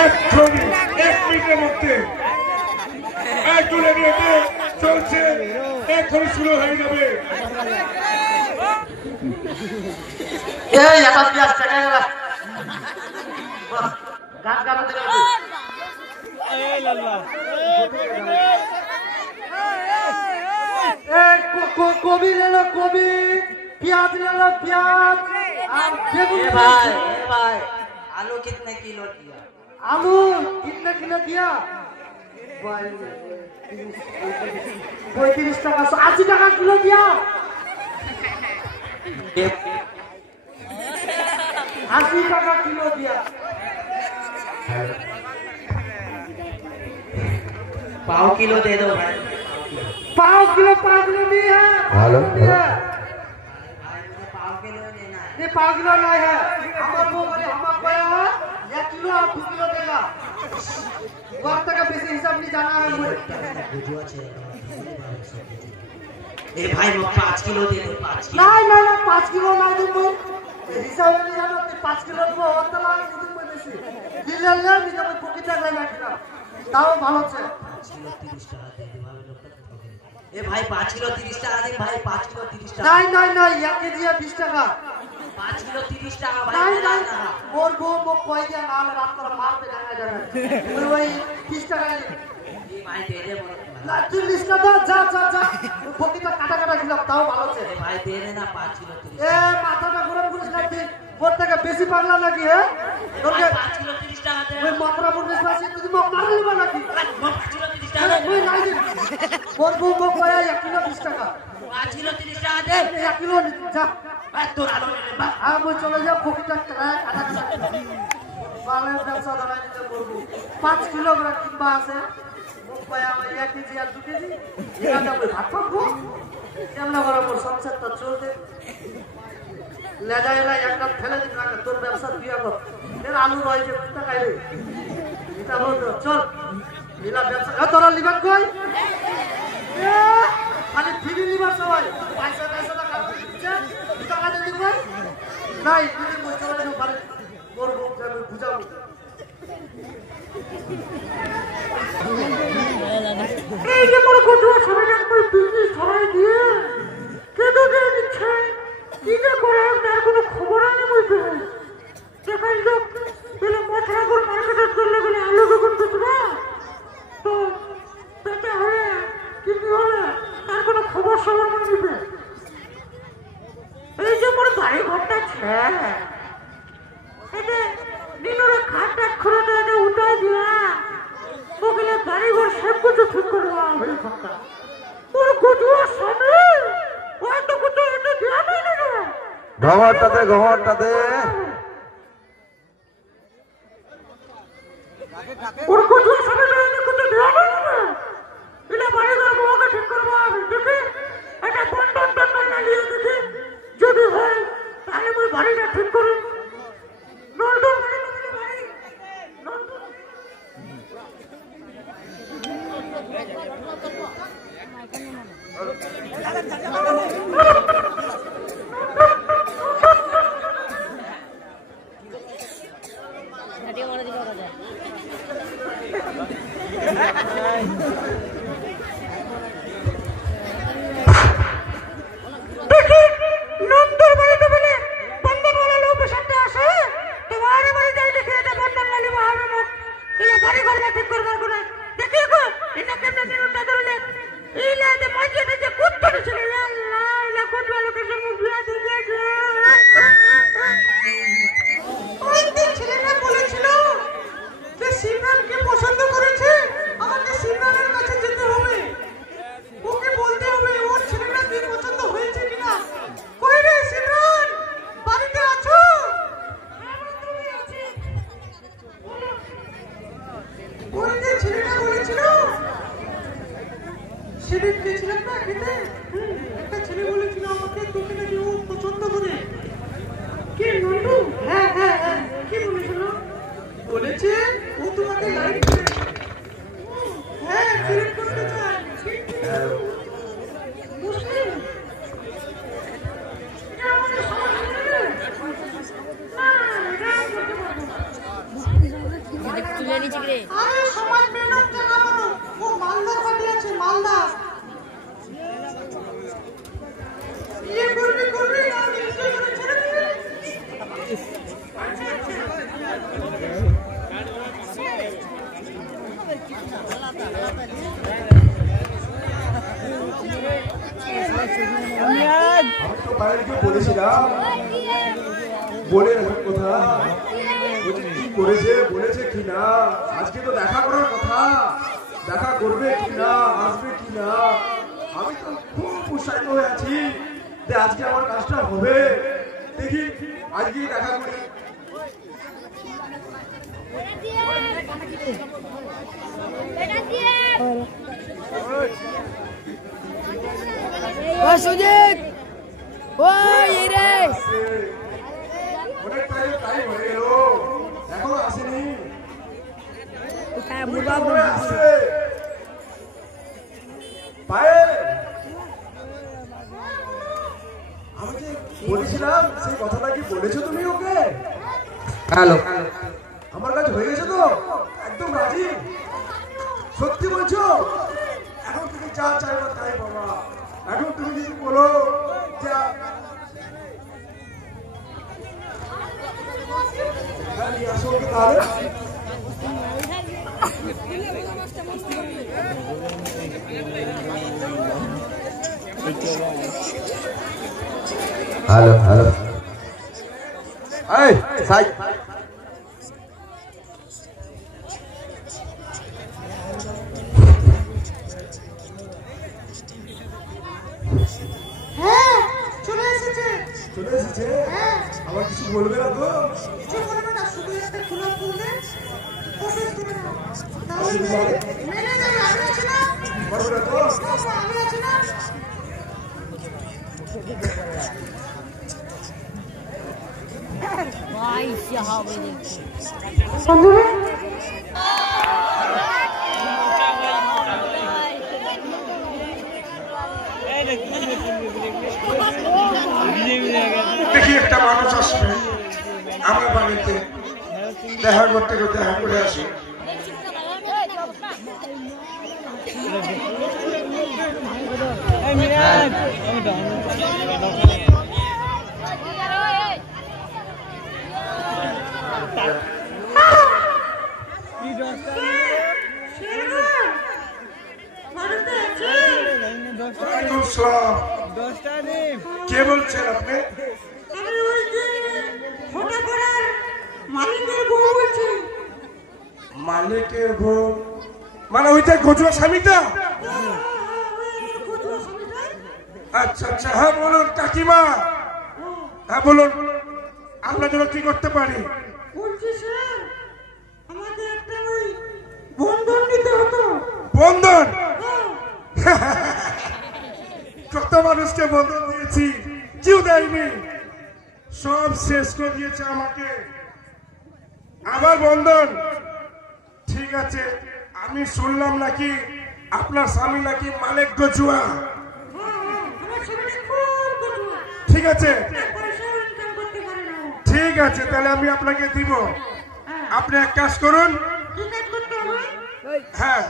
এক্ষুনি 1 মিনিটের মধ্যে একটু রেডি চলছে, এক্ষুনি শুরু হয়ে যাবে। কবি লেলো কবি, प्याज লেলো प्याज। भाई आलू कितने किलो दिया? आलू कितने किलो दिया? 35 টাকা 80 টাকা কিলো दिया। 80 টাকা किलो दिया। पाव किलो दे दो भाई। पाव किलो नहीं है। हेलो पाव किलो लेना है। ये पाव किलो नहीं है, हमारे को है 1 किलो और 2 किलो देगा। वक्त का बेसी हिसाब नहीं जाना है मुझे। ए भाई वो 5 किलो दे दो। 5 किलो नहीं 5 किलो नहीं दूँ हिसाब नहीं जाना। 5 किलो को होता है नहीं दूँ बेसी दिले ले नहीं तो पॉकेट लगा रखना ताऊ ভালো আছে। 5 किलो 30 টাকা दे दो भाई लोग। ए भाई 5 किलो 30 টাকা दे भाई। 5 किलो 30 টাকা। नहीं 1 केजी है 20 টাকা। 5 किलो 30 টাকা भाई। नहीं मोर वो कोई दिया नाल रात को मार पे जाना जाना वही 20 টাকা ले। ए भाई दे दे बोलो ना 30 টাকা जा পকেটটা কাটা দিলাম তাও ভালো আছে। ए भाई दे देना 5 किलो 30। এ মাথাটা গরম করে রাখবি, ওর থেকে বেশি পাগলা নাকি? হ্যাঁ তোকে 5 কিলো 30 টাকা দে। ওই মাত্রা পড়বে পাশে তুই মোক মার লিবা নাকি? 5 কিলো 30 টাকা দে। ওই নাই দিন ওর বউ মোক কয় 1 কিলো 20 টাকা। 5 কিলো 30 টাকা দে। 1 কিলো যা ভাই তোর আলো নে বা। আর মই চলে যাব পকেটটা কাটা বালের ব্যবসা ধরাই দিতে বলবো। 5 কিলোগ্রাম কিংবা আছে মোক কয় 1 কেজি আর 2 কেজি এটা যাবে ভাত খাবো কেমন বরাবর সংসারটা চলবে। লেজা এলা একটা ফেলে দিন না তোর ব্যবসা তুই কর। এর আলু রয়েছে কোথা খাইবে এটা বলতো চল লীলা ব্যবসা তোরা লিবান কই খালি ফ্রি লিবার সবাই পয়সা টাকা দিচ্ছে টাকা দিয়ে দিব নাই দিদি মই চলে যাবো ভালো করব আমি বুঝাবো। এই যে মোর কটুয়া সবাই কই বিজনেস ছড়াই দিয়ে কেদো দিয়ে দিচ্ছে কি যে করে তার কোনো খবর নেই বলতে দেখাই লোক বলে মথুরাপুর মার্কেটে চলে গেলে আলু বেগুন বেচবে তো পেটে হলে কিডনি হলে তার কোনো খবর সবার না নিবে। এই যে মোর বাড়ি ঘরটা ছে এটা দিনরে খাটটা খুঁড়ে দিয়ে উঠাই দিয়া ওগুলো বাড়ি ঘর সব কিছু ঠিক করবো আমি ঘরটা ওর কটুয়া সামনে ওই তো কত এটা দিয়া দেয় না ঘরটাতে ওর কটুয়া সামনে কত দিয়া দেয় না এটা বাড়ি ঘর বউকে ঠিক করবো আমি দেখি এটা বন্ধন লাগিয়ে দেখি যদি হয় তাহলে ওই বাড়িটা ঠিক করি। নলডোর বাড়ি আরে সমাজ মেহনত টাকা মানো ও মালদার পার্টি আছে মালদা ये করবি আমি ইসে করে ছেড়ে দিবি আমি তো বাইরে বলেছিলাম বলে রাখার কথা কি বলেছে কি না আজকে তো দেখা করার কথা দেখা করবে কি না আসবে কি না আমি তো খুব উৎসাহিত হয়ে আছি যে আজকে আমার কাজটা হবে দেখি আজকে দেখা করি সুজিত অনেক টাইম হয়ে গেল এখনো আসেনি আমি যে বলেছিলাম সেই কথাটা কি বলেছো তুমি ওকে হ্যালো আমার কাছে হয়ে গেছে তো একদম রাজি সত্যি বলছো এখন তুমি যা চাইবা তাই বাবা এখন তুমি যদি বলো যা আসো তাহলে হ্যালো এই সাই হ্যাঁ চলে এসেছে আমার কিছু বলবে না তো কিছু বলবে না শুধু একটা খোলা করলে প্রসেস করে নাও তাহলে মেনে যাবে আমি আছি না পারবে না তো আমি আছি না দেখি একটা মানুষ আসবে আমার বাড়িতে দেখা করতে দেখা করে আসি কে বলছেন আপনি মালিকের বউ মানে ওইটা গজুয়া স্বামীটা আচ্ছা আচ্ছা হ্যাঁ বলুন কাকিমা হ্যাঁ বলুন আপনার জন্য কি করতে পারি বলছি স্যার আমাকে একটা ওই বন্ধন নিতে হতো বন্ধন কত মানুষকে বন্ধন দিয়েছি কেউ দেয়নি সব শেষ করে দিয়েছে আমাকে আবার বন্ধন ঠিক আছে আমি শুনলাম নাকি আপনার স্বামী নাকি মালিক গজুয়া ঠিক আছে ঠিক আছে তাহলে আমি আপনাকে দিব আপনি এক কাজ করুন হ্যাঁ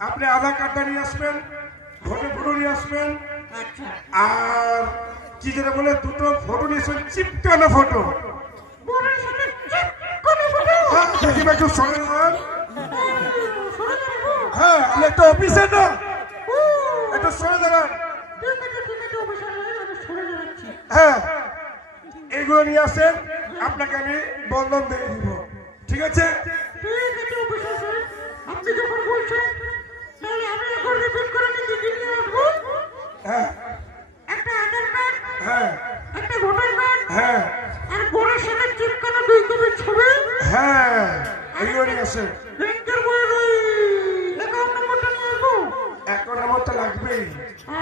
আপনি আধার কার্ডটা নিয়ে আসবেন ভোটের ফটো নিয়ে আসবেন আর কি যেটা বলে দুটো ফটো নিয়ে আসবেন চিপকানো ফটো একটু সরে যান হ্যাঁ আমি একটা অফিসে না একটু সরে যাবেন হ্যাঁ এইগুলো নিয়ে আসেন আপনাকে আমি বন্ধন দিয়ে দিব ঠিক আছে আপনি যখন বলছেন তাহলে আমি এখন রিপিট করে নিতে দিতে আসবো হ্যাঁ একটা আধার কার্ড হ্যাঁ একটা ভোটার কার্ড হ্যাঁ আর বড় সাথে চিপকানো দুই কপি ছবি হ্যাঁ এইগুলো নিয়ে আসেন ব্যাংকের বইয়ের ওই অ্যাকাউন্ট নম্বরটা নিয়ে আসবো অ্যাকাউন্ট নাম্বারটা লাগবেই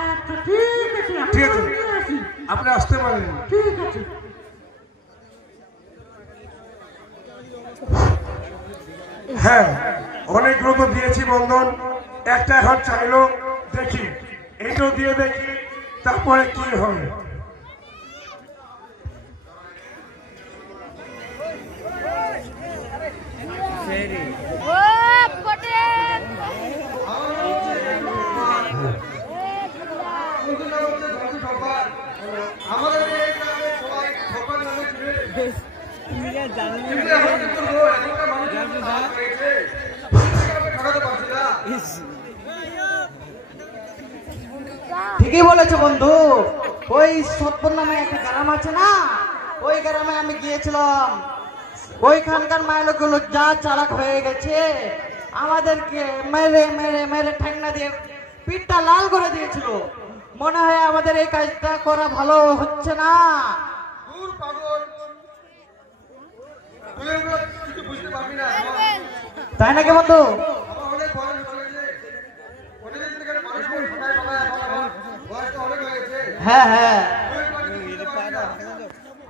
আচ্ছা ঠিক আছে আমি ঠিক আছে নিয়ে আসি আপনি আসতে পারেন ঠিক আছে হ্যাঁ অনেকগুলো তো দিয়েছি বন্ধন একটা এখন চাইলো দেখি এইটাও দিয়ে দেখি তারপরে কি হয় আমাদের এই গ্রামে সবাই ঠকার নামে চিনে ঠিকই বলেছো বন্ধু। ওই সতপুর নামে একটা গ্রাম আছে না, ওই গ্রামে আমি গিয়েছিলাম। ওইখানকার মাইলগুলো যা চালাক হয়ে গেছে, আমাদেরকে মেরে মেরে মেরে ঠ্যাংনা দিয়ে পিঠটা লাল করে দিয়েছিল। মনে হয় আমাদের এই কাজটা করা ভালো হচ্ছে না। দূর পাগল, তুই এগুলো কিছু বুঝতে পারবি না। তাই নাকি বন্ধু? আমার অনেক বয়স হয়েছে, অনেকদিন থেকে মানুষ ঠকায় ঠকায় আমার বয়সটা অনেক হয়ে গেছে। হ্যাঁ হ্যাঁ। তুই এগুলো কিছু বুঝতে পারবি না।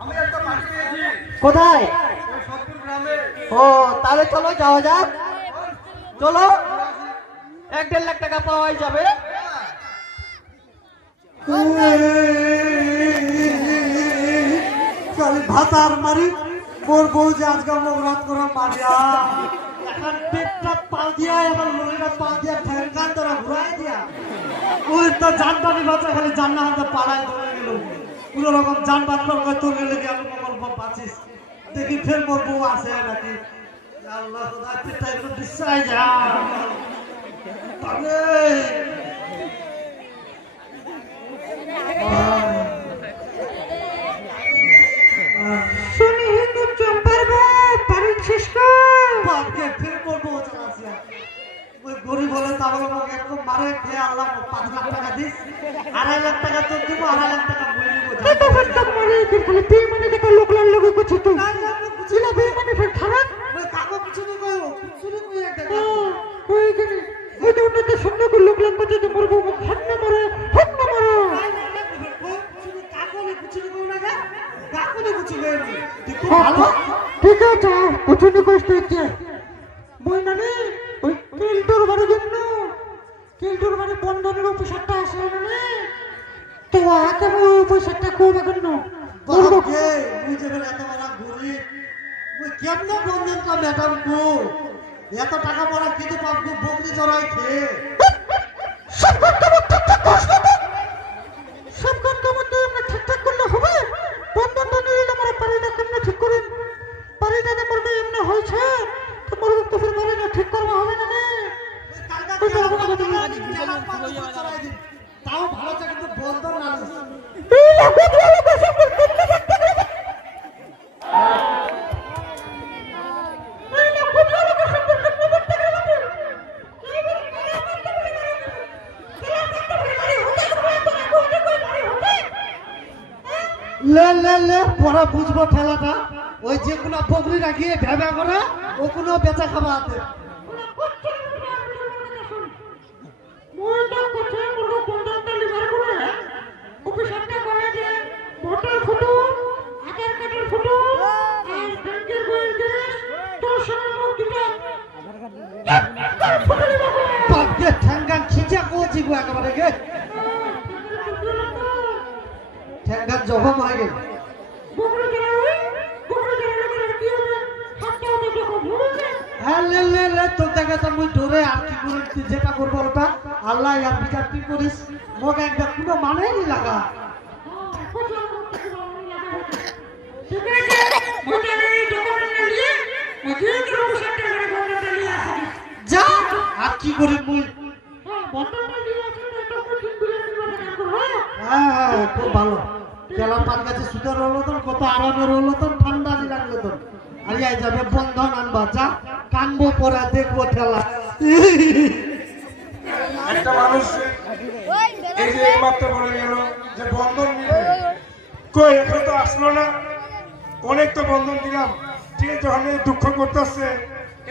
আমি একটা পার্টি পেয়েছি কোথায়? ওই সতপুর গ্রামে। ও তাহলে চলো যাওয়া যাক। চলো, 1-1.5 লাখ টাকা পাওয়াই যাবে। ভাতার মারি মোর বউ যে আজকে রাত করে মারিয়া এখন পেটটা পা দিয়া এবার লোকেরা পা দিয়া ঠেকান তোরা ঘুরাই দিয়া ওই তো জানবানি বাচ্চা খালি জান্না হাতে পাড়ায় ধরে গেল। কোনো রকম যান বাঁচবার করে তোর গেলে গিয়ে আমি বাঁচিস দেখি ফের মোর বউ আসে নাকি। আল্লাহ খোদা পেটটা একটু বিশ্বাস যা তবে শুনি তো চম্পার বাড়ি শেষ বাপকে ফের করবো আসিয়া ওই গরিব হলে তাহলে আমাকে এরকম মারে খেয়ে আল্লাহ 5 লাখ টাকা দিস, 2.5 লাখ টাকা তোর দিব, 2.5 লাখ টাকা বই দিব। তুই মানে দেখা লোকলার লোকে কিছু তুই ছিল বেমানে ফের খারাপ ওই কাকু কিছু নি কই কিছু নি কই একটা ওই গনি ওই তো উন্নত সামনে কো লোকলার মধ্যে যে মরবো হাত না মারে কাকুলে কিছু নি কই না কাকুলে কিছু কই তুই খুব ভালো ঠিক আছে কিছু নি কষ্ট হচ্ছে বই মানে ওই কিলটোর বাড়ি জন্য কিলটোর বাড়ি বন্ধনের অফিসারটা আসে না তো আকে ওই পয়সাটা কোবে কেন বাপকে মুই যে এত বড় গরিব মুই কেমনে বন্ধনটা মেটাম কো এত টাকা পড়া কিন্তু পাবো বকরি চড়াই খেয়ে সব কাজ মধ্যে আমরা ঠিকঠাক করলে হবে। বন্ধনটা নিয়ে আমরা পারিটা কেমনে ঠিক করেন পারিটা যে মরবে এমনি হয়েছে তো মরবে তো ফির পারিটা ঠিক করবা হবে না রে তাও ভালো চাই কিন্তু বন্ধন না এই লাগো ভালো কথা পড়া বুঝবো ঠেলাটা ওই যেগুলো বকরি রাখিয়ে ভেবা করে ওগুলো বেচা খাওয়া আছে ঠ্যাঙ্গান খিচা কোচি গো একেবারে গে ঠ্যাঙ্গান জখম হয়ে গেল হ্যাঁ লে লে লে তোর দেখা তো মুই ডরে আর কি করে তুই যেটা করবো ওটা আল্লাহ আর বিচার তুই করিস মোক একবার কোনো মানেই নি লাগা যা আর কি করি মুই হ্যাঁ হ্যাঁ খুব ভালো কেলাম পাত গাছে সুন্দর হলো তো কত আরামের হলো তো ঠান্ডা দি লাগলো তো আরিয়াই যাবে বন্ধন আনবা যা কানবো পরে দেখবো ঠেলা একটা মানুষ এই যে এইমাত্র বলে গেল যে বন্ধন নিবে কই এখন তো আসলো না অনেক তো বন্ধন দিলাম ঠিক আছে যখন দুঃখ করতেছে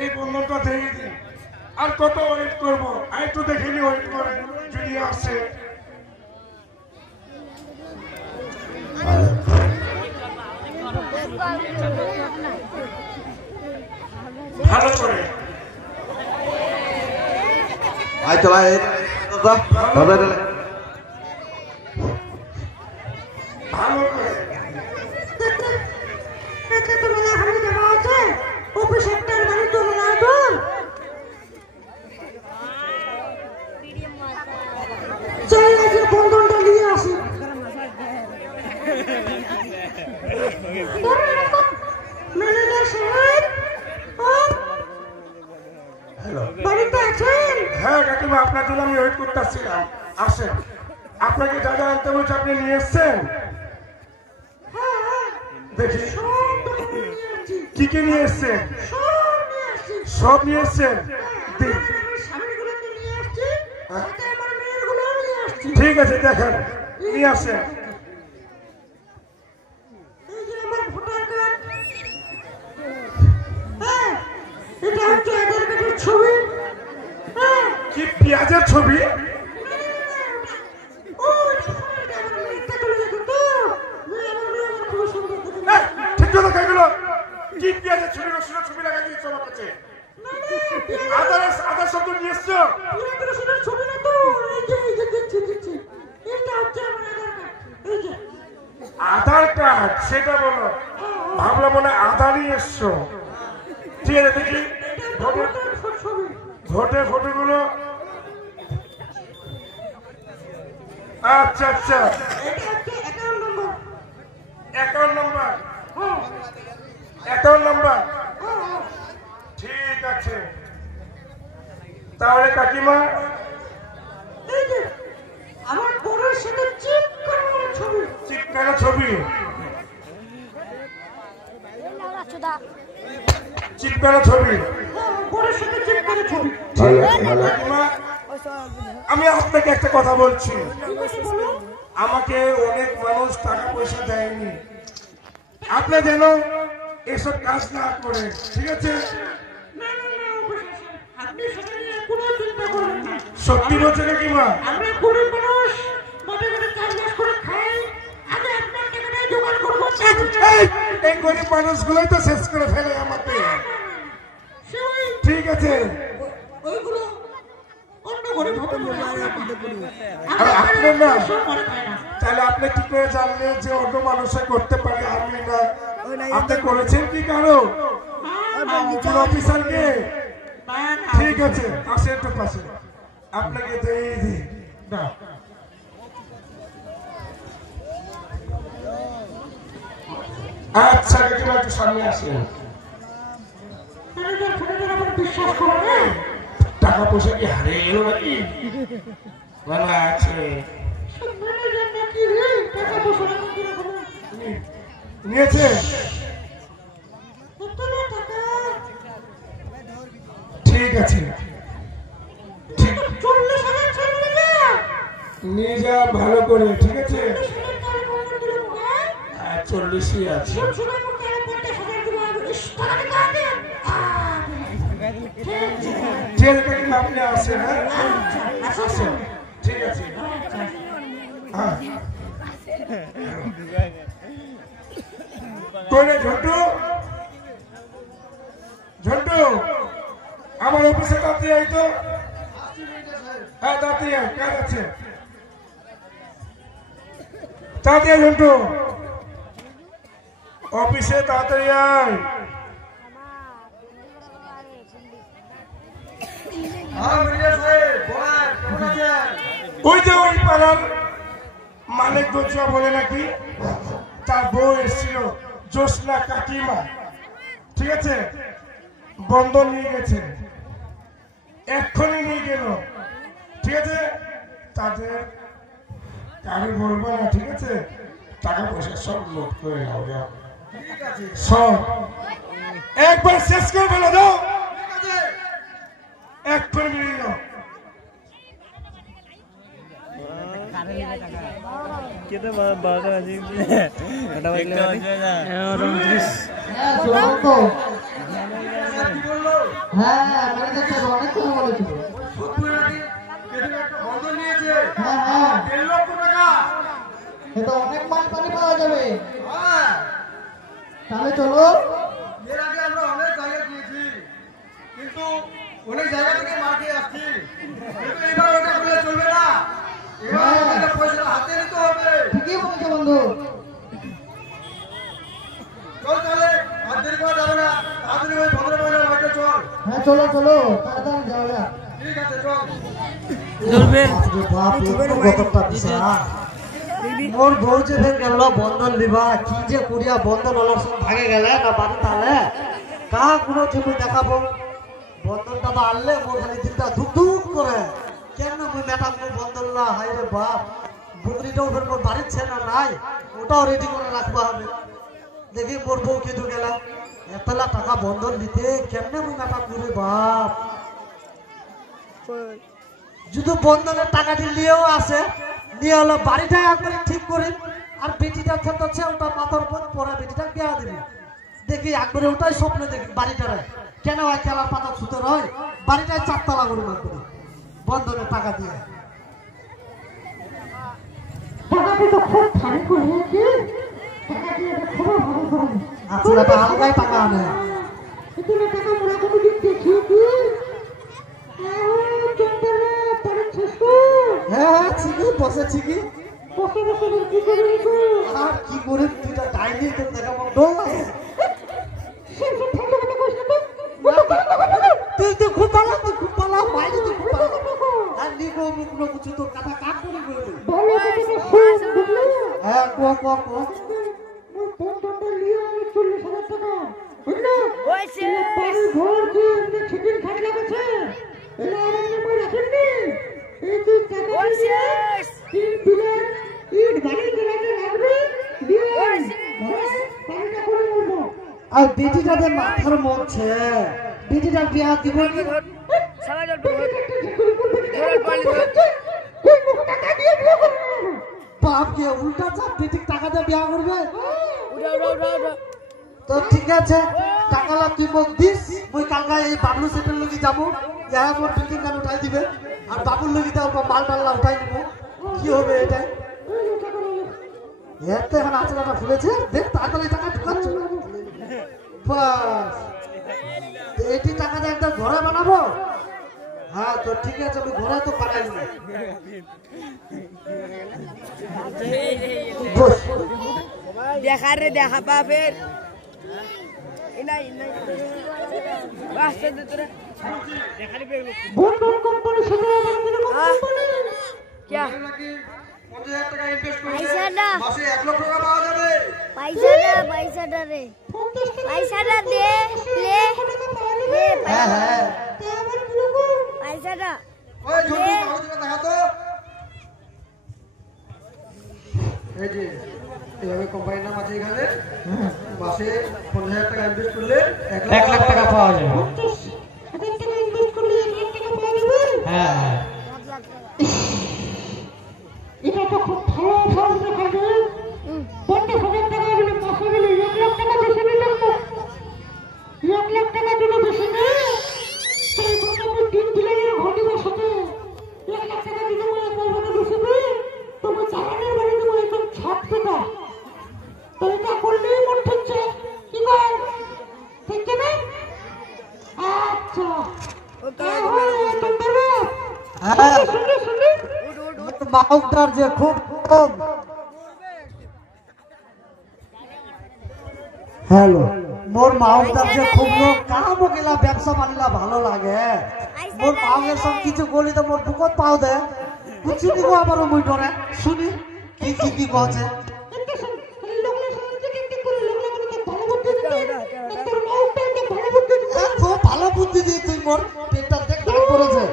এই বন্ধনটা দেখে দিন আর কত ওয়েট করবো আর একটু দেখে নি ওয়েট করে যদি আসে ভালো করে আয় চলা ভালো করে তোমার বাড়ি তো কাকিমা, আপনার জন্য আমি ওয়েট করতে আসছিলাম। আসেন, আপনাকে যা যা আনতে বলছে আপনি নিয়ে এসছেন? দেখি কি কি নিয়ে এসছেন? সব নিয়ে এসছেন? ঠিক আছে, দেখেন নিয়ে আসেন। ছবি কি পেঁয়াজের ছবি? ঠিক কথা খাইগুলো কি পেঁয়াজের ছবি, রসুনের ছবি লাগাই দিয়েছো আমার কাছে। আদার শব্দ নিয়ে এসছো? আধার কার্ড, সেটা বলো। ভাবলাম মনে হয় আধার নিয়ে এসছো। ঠিক আছে, দেখি ভোটের ফটোগুলো। আচ্ছা আচ্ছা, অ্যাকাউন্ট নাম্বার। ঠিক আছে, তাহলে কাকিমা আমার বড়ের সাথে চিপকানো ছবি, চিপকানো ছবি। কাকিমা, আমি আপনাকে একটা কথা বলছি। আমাকে অনেক মানুষ টাকা পয়সা দেয়নি, আপনি যেন এসব কাজ না করে, ঠিক আছে? সত্যি বলছে কাকিমা? এই গরিব মানুষগুলোই তো শেষ করে ফেলে আমাকে। ঠিক আছে, আপনি না, তাহলে আপনি কি করে জানলেন যে অন্য মানুষে করতে পারে, আমি না? আপনি করেছেন কি কারো অফিসারকে? ঠিক আছে, আসে একটু পাশে, আপনাকে দিয়ে দিই না। আচ্ছা কাকিমা, একটু সামনে আসেন। টাকা পয়সা কি হারিয়ে গেল নাকি? ভালো আছে, নিয়েছে? ঠিক আছে, নিয়ে যা ভালো করে, ঠিক আছে? 40ই আছে। আপনি আসেন, হ্যাঁ আসেন, ঠিক আছে। ঝন্টু, আমার অফিসে তাড়াতাড়ি আই তো। হ্যাঁ তাড়াতাড়ি আয়, কাজ আছে। তাড়াতাড়ি আয় ঝন্টু, অফিসে তাড়াতাড়ি আয়। ওই যে ওই পাড়ার মালিক গজুয়া বলে নাকি, তার বউ এসেছিল, জোসনা কাকিমা, ঠিক আছে? বন্ধন নিয়ে গেছে, এক্ষুনি নিয়ে গেল, ঠিক আছে? তাদের কারো বলবো না, ঠিক আছে? টাকা পয়সা সব লোড করে নাও, সব একবার শেষ করে ফেলো, দাও এক্ষুনি নিয়ে যাও। অনেক মাল পানি পাওয়া যাবে, তাহলে চলো। এর আগে আমরা অনেক জায়গা গিয়েছি, কিন্তু অনেক জায়গা থেকে মাল খেয়ে আসছি, কিন্তু এবার ওটা করলে চলবে না। এবার আমাদের পয়সা হাতে নিতে হবে। ঠিকই বলছো বন্ধু। চল তাহলে, আর দেরি করা যাবে না, তাড়াতাড়ি ওই ভদ্রমহিলার বাড়িতে চল। হ্যাঁ চলো চলো, তাড়াতাড়ি যাওয়া যাক। ঠিক আছে, চল। মোর বউ যে ফের গেল বন্ধন বিবাহ, কি যে করিয়া বন্ধন ওনার সঙ্গে ভাগে গেলে না বাড়ি, তাহলে কা কোনো ছবি দেখাবো? বন্ধনটা তো আনলে মোর খালি দিনটা ধুক ধুক করে কেন মুই ম্যাডাম কো বন্দল্লা হাই রে বাপ বুকরিটাও ফের মোর বাড়ির ছেনা নাই ওটাও রেডি করে রাখবা হবে দেখি মোর বউ কিন্তু গেলা এতলা টাকা বন্ধন দিতে কেমনে মুই ম্যাডাম করে বাপ যদি বন্ধনের টাকাটি নিয়েও আসে নিয়ে হলো বাড়িটা একবারে ঠিক করে আর বেটিটা খেতে ওটা মাথার উপর পরে বেটিটা বিয়া দিবি দেখি একবারে ওটাই স্বপ্নে দেখি বাড়িটারে কেন হয় খেলার পাতা ছুতে হয় বাড়িটায় 4 তলা করে একবারে বন্ধনের টাকা দিয়ে আচ্ছা হালকাই টাকা আনে হ্যাঁ ঠিকই বসেছি কি আর কি করে দুইটা ডাইনি তো দেখা ডোল লাগে তুই তো খুব ভালো বাইরে তো খুব ভালো আর নিগো মুখনো কিছু তোর কথা কাট করে বলবি হ্যাঁ কোয়া আর বেটিটাদের মাথার মধ্যে বেটিটার বিয়া দিব কি বাপ কে উল্টা চাপ বেটিক টাকা দিয়ে বিয়া করবে তো ঠিক আছে টাকালা তুই মোক দিস মুই কালকা এই বাবলু সেটের লগি যাবো ইয়া মোর বিল্ডিং গান উঠাই দিবে আর বাবুর লগি দাও মাল টাল্লা উঠাই নিব কি হবে এটা এত এখন আচরাটা ফুলেছে দেখ তাড়াতাড়ি টাকা ঢুকাচ্ছ বাস এটি টাকা দিয়ে একটা ঘরে বানাবো হ্যাঁ তো ঠিক আছে আমি ঘরে তো বানাই না দেখা রে দেখা পা ফের পয়সাটা রে পয়সাটা দে পয়সাটা এইভাবে কোম্পানির নাম আছে এখানে মাসে 50,000 টাকা ইনভেস্ট করলে 1 লাখ টাকা পাওয়া যাবে হ্যাঁ এটা তো খুব ভালো ফল দেখাবে 50,000 টাকা গেলে মাসে গেলে 1 লাখ টাকা বেশি নিলাম তো 1 লাখ টাকা দিলে বেশি না সেই জন্য আমি 3 দিনের ঘটি বসতে 1 লাখ টাকা দিলে মই পয়সাটা বেশি নে তোমার চালানের বাড়ি দেবো একদম 6 টাকা তো এটা করলেই মন ঠকছে কি বল ঠিক না আচ্ছা মাউটার যে খুব হ্যালো মোর মাউটার যে খুব কাম গেলা ব্যবসা বানিলা ভালো লাগে মোর মাউয়ের সব কিছু বলি তো মোর বুকত পাও দে কিছু দিব আবার মুই ডরে শুনি কি কছে খুব ভালো বুদ্ধি দিয়ে তুই মোর পেটটা দেখ দাঁড় করেছে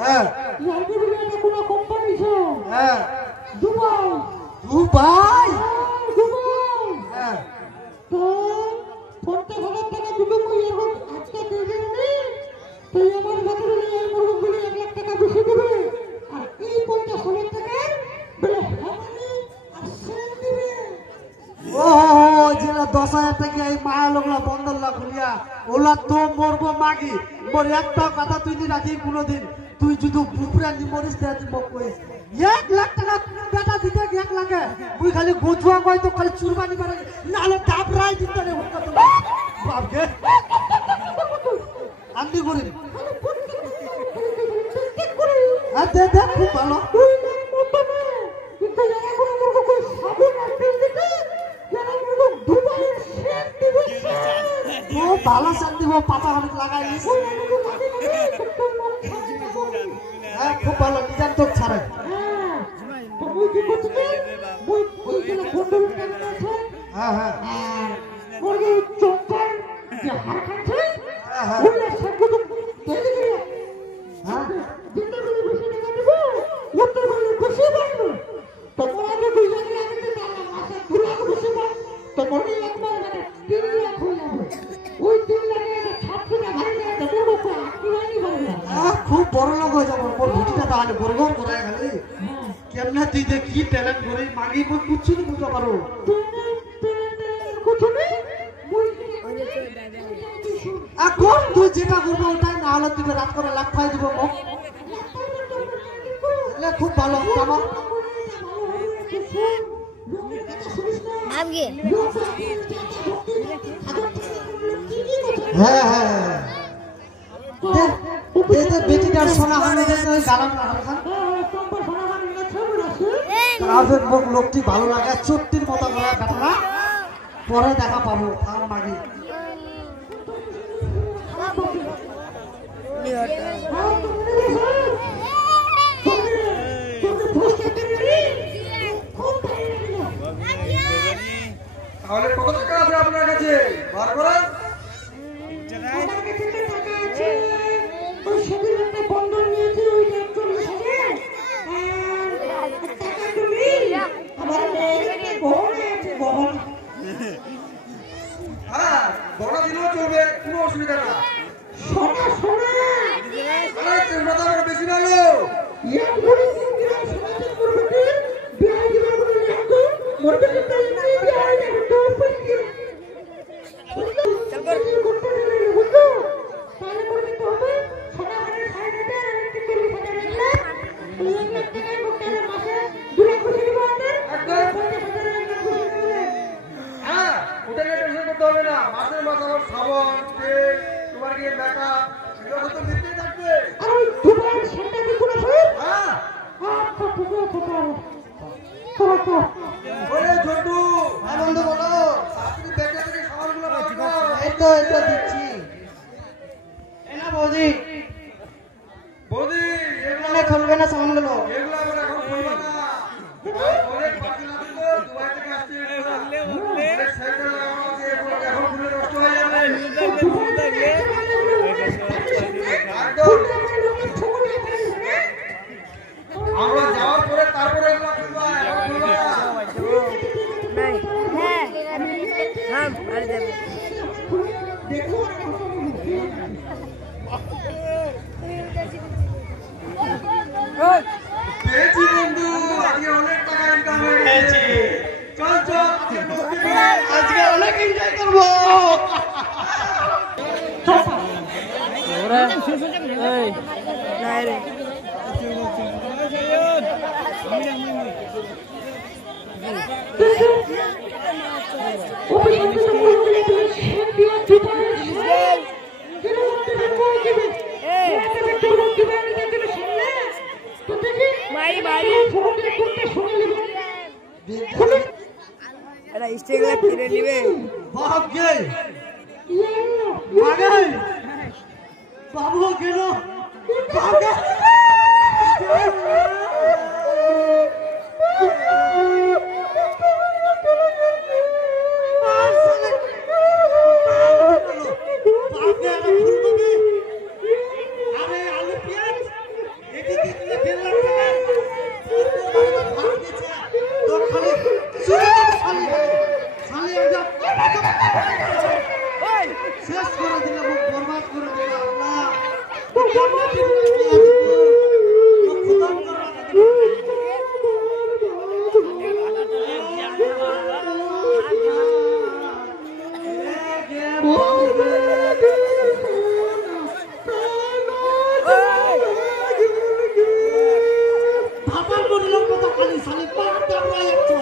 হ্যাঁ হ্যাঁ দুবাই হ্যাঁ তো 50,000 টাকা দিবে মই এখন আজকে দিয়ে দেবে তুই আমার ভেতরে এই মুরগিগুলো 1 লাখ টাকা বেশি দেবে আর এই 50,000 টাকা বলে হামানি আর সেল দিবে ও যেটা 10,000 টাকা এই মায়া লগলা বন্ধন লাখ খুলিয়া ওলা তো মরবো মাগি মোর একটা কথা তুই নি রাখি কোনোদিন তুই যদি উপরে নিমরিস দেয় মোক কইস 1 লাখ টাকা বেটা দিতে 1 লাখে তুই খালি গোজুয়া কই তো খালি চুরবানি পারে নালে ডাবরাই দিতে রে হুকা তো বাপকে আমি করি আর দে খুব ভালো কিন্তু এখন মুরগি কই সাবুন আর তেল দিতে যারা মুরগি দুবাইয়ের সেট দিবে ও ভালো শান্তি ও পাতা খালি লাগাই দিস হ্যাঁ খুব ভালো নিজাম তো ছাড়ে তো মুই কি করছি মুই ওইখানে বন্ধুর কাছে আছে হ্যাঁ আর মুরগি চোপার যে হার খাচ্ছে ওই একশো কত তৈরি করে দিনটা করে বেশি টাকা দেবো উত্তর বললে খুশি পাইবো তখন আগে দুইজনে আমি তো জানলাম মাসে 2 লাখ বেশি পাই তখন একবার মানে 3 লাখ হয়ে যাবে ওই 3 লাখে একটা ছাত্র ভাই দেবো বাবা কি হয়নি বলবো খুব বড় লোক হয়ে যাবো ওর ভিটিটা তাহলে গর্বর করে খালি কেমনে তুই যে কি ট্যালেন্ট করি মাগি কই কিছু না বুঝতে পারো কিছু নেই এখন তুই যেটা করবো ওটাই না হলে তুই রাত করে লাখ খাই দিব মোক খুব ভালো আমার আগে হ্যাঁ হ্যাঁ বেটিটার সোনা হানে গালাম রাজের মুখ লোকটি ভালো লাগে চুট্টির মতো করে ব্যাপারা পরে দেখা পাবো আর মাগি তাহলে কত টাকা আছে আপনার কাছে বার করেন আমার কাছে তো টাকা আছে ওই সেদিন একটা বন্ধন নিয়েছি ওই 41,000 আর টাকা তুমি আমার মেয়েকে গহনা আছে গহনা হ্যাঁ গড়া দিলেও চলবে কোনো অসুবিধা না সোনা সোনা আরে তোমরা তো আমার বেশি না লো এক ভরি গ্রাম সোনাতে করবে বিয়ে দিবার বলে লাগতো মরবে কিন্তু এমনি বিয়ে হয়ে যাবে তো পয়সা চল কর করতে দিলে বুঝছো তাহলে করতে হবে সোনা মানে 60,000 আর 43,000 টাকা এই এক টাকায় করতে মাসে 2 লাখ করে দিব আমাদের একদম 50,000 হ্যাঁ ওটা নিয়ে টেনশন করতে হবে না মাসের মাস আমার সাবান তেল তোমার গিয়ে মেকআপ এগুলো তো নিতেই থাকবে আর ওই দুবার সেটা কি করে ফেল হ্যাঁ আচ্ছা ঠিক আছে তাহলে চলো ওরে ঝন্টু হ্যাঁ বন্ধু বলো আপনি ব্যাগে থেকে সামানগুলো বার করো এই তো দিচ্ছি এনা বৌদি বৌদি এখানে খুলবে না সামানগুলো এগুলো আমার এখন খুলবে না অনেক পাতিল আছে তো দুবাই থেকে আসছে অনেক স্যান্ডেল লাগানো আছে এগুলো এখন খুলে নষ্ট হয়ে যাবে একদম আমরা যাওয়ার পরে তারপরে এগুলো খুলবা এখন খুলবা না হ্যাঁ হ্যাঁ আর যাবে পেয়েছি বন্ধু আজকে অনেক টাকা ইনকাম হয়ে গেছে চল চল আজকে অনেক এনজয় করবো না রে মারি মারি এরা স্টেগুলো কিনে নিবে বাপ গে আগে বাবু গেল বাবা শেষ করে দিলে বরবাদ করে দিলে আল্লাহ ভাবার বললাম কথা খালি সালে পাঁচটা যাচ্ছে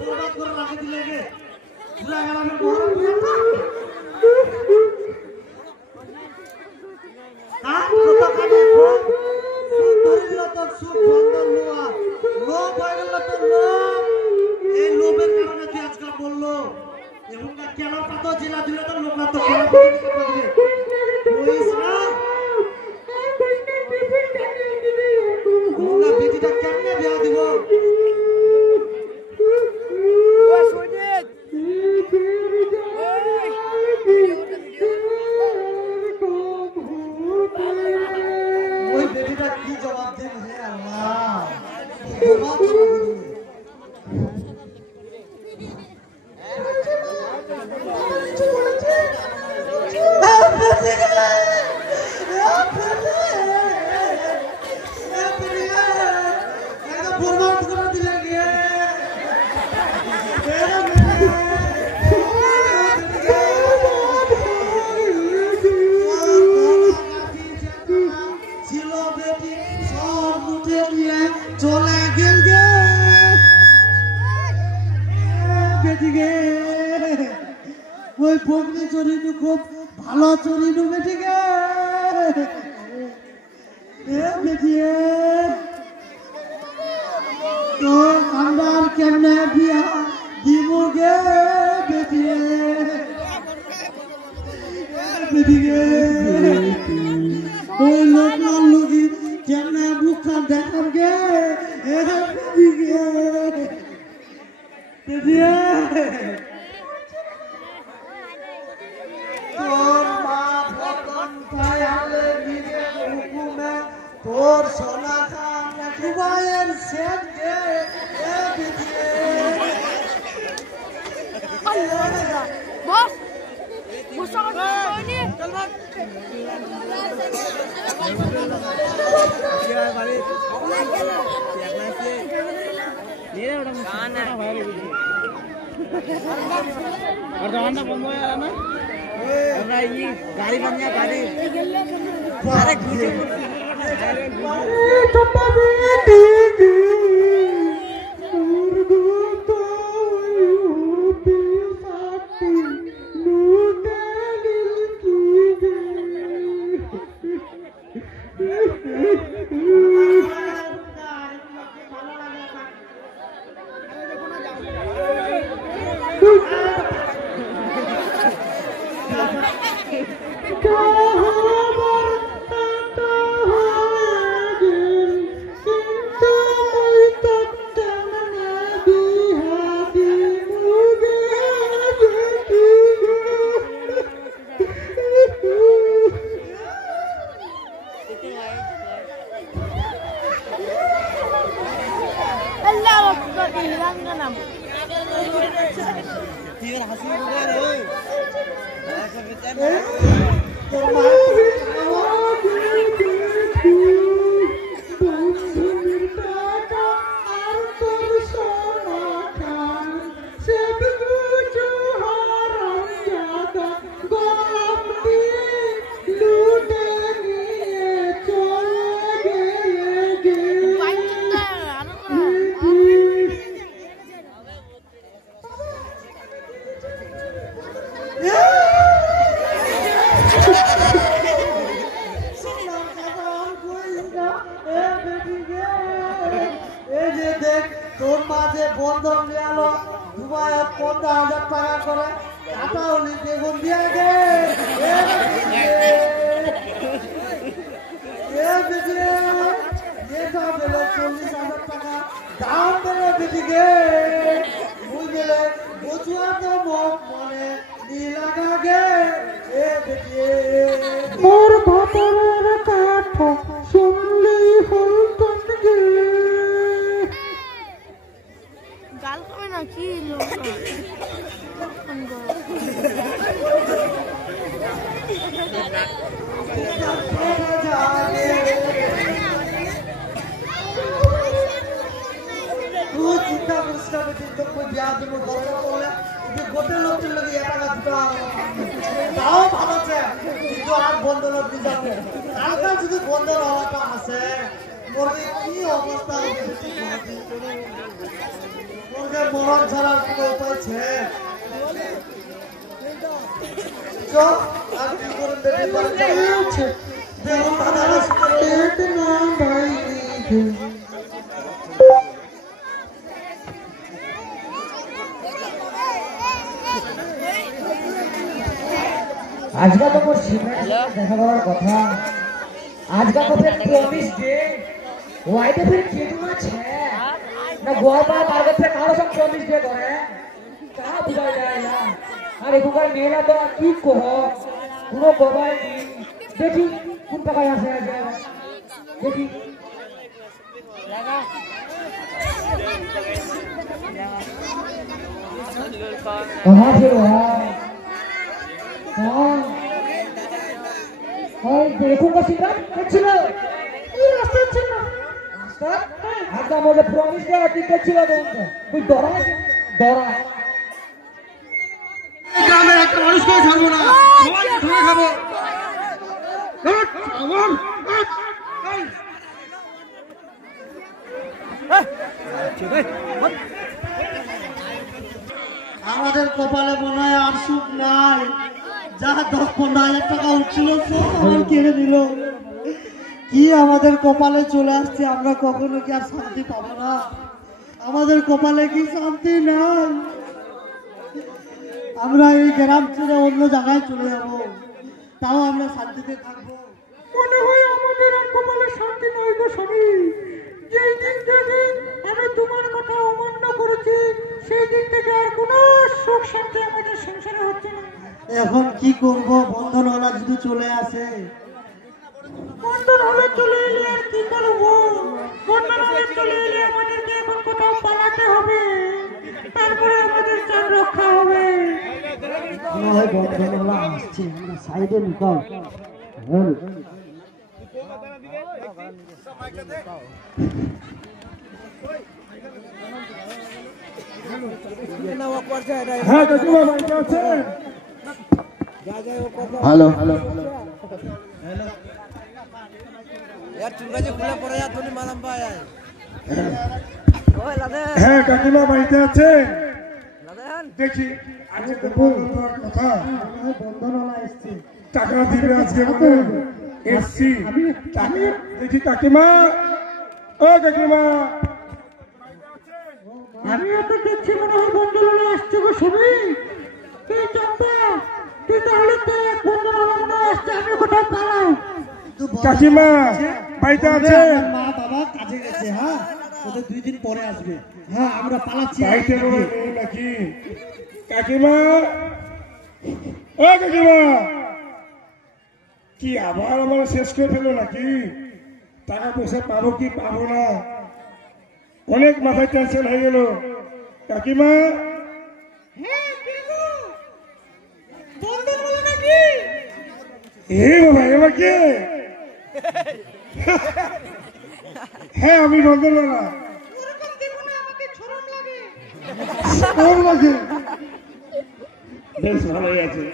বরবাদ করে রাখে দিলে গে পুরা গ্রামের বড় পুরা কতখানি সুখ ধরিল তোর সুখ বন্ধন লোয়া লোভ হয়ে গেল তোর লোভ এই লোভের কারণে তুই আজকাল বললো এবং কেন পাতো জেলা দিলে তোর লোক না তো কেন বলিস না মুন্না বেটিটা কেমনে বিয়া দিব ও সুজিত ওই ওই বকরি চরিনু খুব ভালো চরিনু বেটিকে এ বেটিয়ে তো আন্দার কেমনে বিয়া দিমুগে বেটিয়ে বেটিকে ওই লোক লুকি কেমনে বুকটা দেখাবগে এ বেটিকে বেটিয়ে তোর মা ভগন পায়ালে নিজের হুকুমে তোর সোনা খান দুবাইয়ের সেট দে এ বিটিয়ে বস বস কইনি চল ভাগ गाड़ी बन गया गाड़ी अरे তোর মাঝে বন্ধন নিয়ালো দুবাই 15,000 টাকা করে কাটা হলি বেগুন দিয়া গে এটা বেলে 40,000 টাকা দাম বেলে বেটিকে মুই বেলে বচুয়া তো মনে নীলাগা গে এ বেটিয়ে মোর ভাতরের কাঠ শুনলি হলতন গে গাল কমে না কি লোক চিন্তা করিস না কিন্তু বিয়া দিব দরকার পড়লে গোটে লোকটির লগে টাকা দুটা তাও ভালো আছে কিন্তু আর বন্ধনত দি যাবে কালকা যদি বন্ধন হওয়াটা আছে মোর কি অবস্থা হবে মোরকে মরণ ছাড়ার কোনো উপায় আছে চল আর কি করুন বেটি বাড়ি আছে দেখুন দাদা পেট না ভাই आज का तो कुछ देखा बड़ा कथा आज का तो फिर प्रॉमिस डे वाइडे फिर केटुना छे ना गोवा मार्ग से कारो सब प्रॉमिस डे करे कहां बुझा जाए ना अरे गुगर मेला तो की कहो पुरो गोवा देखी कौन टका यहां से आ जाएगा देखी लगा कहां से रहा देखूंगा सीधा कच्चिला ये रास्ता चलना रास्ता आजा मुझे प्रॉमिस किया कि कच्चिला दूंगा कोई डरा গ্রামের একটা মানুষকে ছাড়বো না সবাইকে ধরে খাবো আমাদের কপালে মনে হয় আর সুখ নাই। যা 10-15 হাজার টাকা উঠছিল সব আমার কেড়ে দিল। কি আমাদের কপালে চলে আসছে, আমরা কখনো কি আর শান্তি পাবো না? আমাদের কপালে কি শান্তি নাই? আমরা এই গ্রাম ছেড়ে অন্য জায়গায় চলে যাব, তাও আমরা শান্তিতে থাকবো। মনে হয় আমাদের আর কপালে শান্তি নয় গো স্বামী। যেই দিন থেকে আমি তোমার কথা অমান্য করেছি সেই দিন থেকে আর কোনো সুখ শান্তি আমাদের সংসারে হচ্ছে না। এখন কি করব? বন্ধনওয়ালা যদি চলে আসে। বন্ধন হলে চলে এলে আর কি করবো? বন্ধন হলে চলে এলে আমাদেরকে এখন কোথাও পালাতে হবে, তারপরে আমাদের চান রক্ষা হবে। মনে হয় বন্ধনওয়ালা আসছে, আমরা সাইডে লুকাও। হ্যাঁ কাকিমা বাড়িতে আছেন? হ্যালো হ্যাঁ কাকিমা বাড়িতে আছেন? দেখি আজকে কথা বন্ধনওয়ালা এসছে। টাকা দিবে আজকে মনে এসছি। দেখি কাকিমা, ও কাকিমা, আমিও তো দেখছি মনে হয় বন্ধনওয়ালা আসছে গো স্বামী। তুই চম্পা, তুই তাহলে দেখ বন্ধনওয়ালা মনে হয় আসছে, আমি কোথাও পালাই। কাকিমা বাড়িতে আছে? মা বাবা কাজে গেছে, হ্যাঁ ওদের 2 দিন পরে আসবে। হ্যাঁ আমরা পালাচ্ছি। বাড়িতে নাকি কাকিমা? ও কাকিমা, কি আবার আমার শেষ করে ফেলো নাকি? টাকা পয়সা পাবো কি পাবো না, অনেক মাথায় টেনশন হয়ে গেল। কাকিমা বাবা এবার কে? হ্যাঁ আমি বন্ধনওয়ালা। বেশ ভালোই আছে।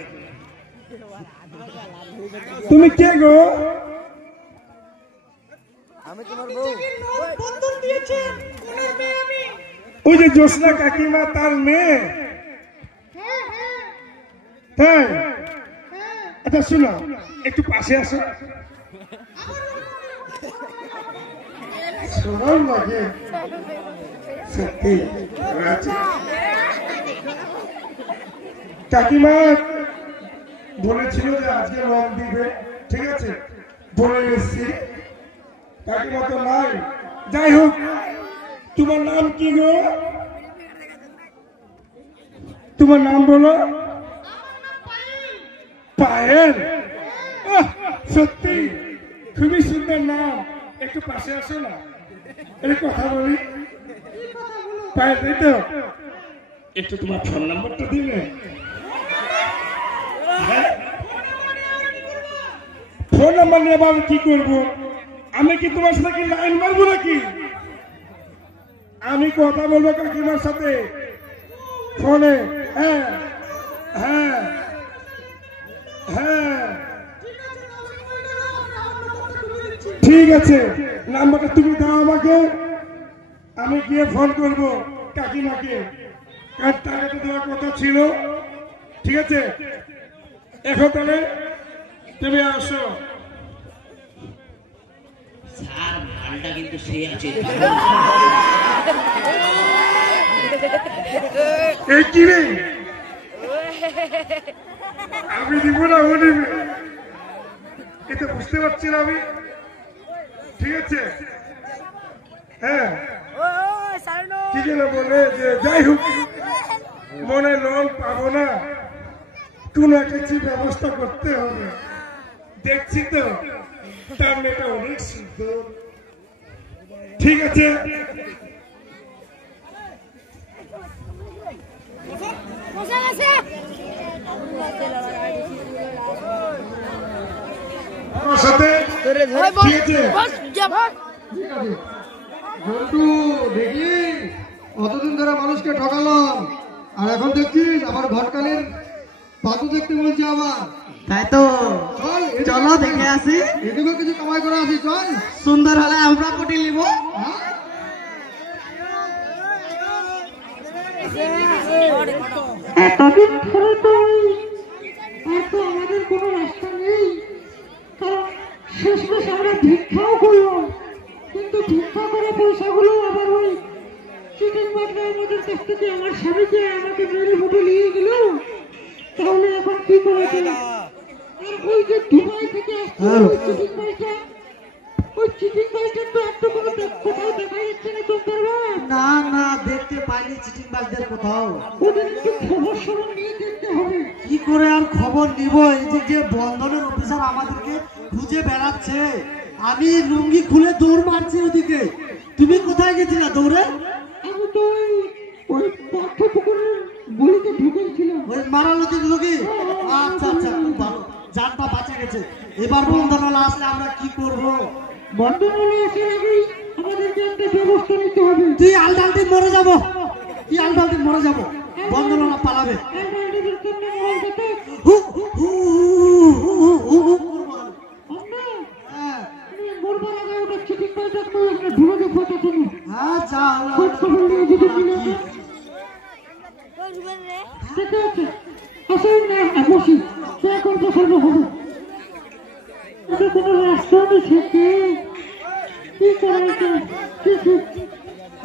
তুমি কে গো? ওই যে জ্যোৎস্না কাকিমা তার মেয়ে। হ্যাঁ আচ্ছা শোনো, একটু পাশে আসো। শোনাও লাগে সত্যি। কাকিমা বলেছিল যে আজকে রং দিবে, ঠিক আছে বলে এসছি। কাকিমা তো নাই, যাই হোক তোমার নাম কি গো? তোমার নাম বলো। পায়েল? সত্যি খুবই সুন্দর নাম। একটু পাশে আসো না, একটু কথা বলি। পায়েল তাই তো? একটু তোমার ফোন নাম্বারটা দিবে? ফোন নাম্বার নিয়ে আমি কি করবো? আমি কি তোমার সাথে কি লাইন মারবো নাকি? আমি কথা বলবো কাকিমার সাথে ফোনে। হ্যাঁ হ্যাঁ হ্যাঁ ঠিক আছে, নাম্বারটা তুমি দাও আমাকে, আমি গিয়ে ফোন করবো কাকিমাকে। কার টাকাটা দেওয়ার কথা ছিল, ঠিক আছে? এখন তাহলে তুমি আসো। স্যার মালটা কিন্তু সে আছে। এই কি রে? আমি দিব না, ও নিবে। এটা বুঝতে পারছি না আমি, ঠিক আছে? হ্যাঁ কি যেন বলে যে যাই হোক মনে লোন পাবো না, কোনো কিছু ব্যবস্থা করতে হবে। দেখছি তো তার মেয়েটা অনেক সুন্দর, ঠিক আছে? আমার সাথে ঠিক আছে? জন্টু দেখি অতদিন ধরে মানুষকে ঠকালাম, আর এখন দেখছিস আমার ঘটকালের বাবু দেখতে বলছে আবার। তাই তো চল চলো দেখে আসি। এদিকেও কিছু কামাই করে আসি, চল। সুন্দর হলে আমরা পটি নিব। হ্যাঁ? এতদিন ধরে তো আর তো আমাদের কোনো রাস্তা নেই, কারণ শেষমেশ আমরা ভিক্ষাও করলাম, কিন্তু ভিক্ষা করে পয়সাগুলো আবার ওই চিটিং বাটরা আমাদের কাছ থেকে আমার স্বামীকে আমাকে মেরে মুঠে নিয়ে গেল। তাহলে এখন কি করা যায়? আর ওই যে দুবাই থেকে আসছে ওই চিটিং বাসটা তো একটু কোনো কোথাও দেখা যাচ্ছে না। চলতে না না, দেখতে পাইনি চিটিং বাসদের কোথাও। ওদের একটু খবর সবর নিয়ে দেখতে হবে। কি করে আর খবর নিব? এই যে বন্ধনের অফিসার আমাদেরকে খুঁজে বেড়াচ্ছে, আমি লুঙ্গি খুলে দৌড় মারছি ওদিকে। তুমি কোথায় গেছিলা দৌড়ে? আমি তো ওই পাঠ্যপুকুরের গলিতে ঢুকেছিলাম। ওই মারালো দিল কি? আচ্ছা আচ্ছা, খুব ভালো, জানটা বাঁচা গেছে। এবার বন্ধনালা আসলে আমরা কি করব? বন্ধনালা আসার আগেই আমাদেরকে একটা ব্যবস্থা নিতে হবে। তুই আলদালটি মরে যাবো, তুই আলদালটি মরে যাবো, বন্ধনালা পালাবে। হু হু হু হু হু হু করবো। হ্যাঁ মরবার আগে ওটা চিঠির পাইটা করে আমরা ঢুকে দেবো তখন। হ্যাঁ যা খোঁজ খবর নিয়ে যদি মিলে যায়। ঠিক আছে, আসেন না বসি, কে এখন বসানো হবে? এটা কোনো রাস্তা নেই, কি করা যায়?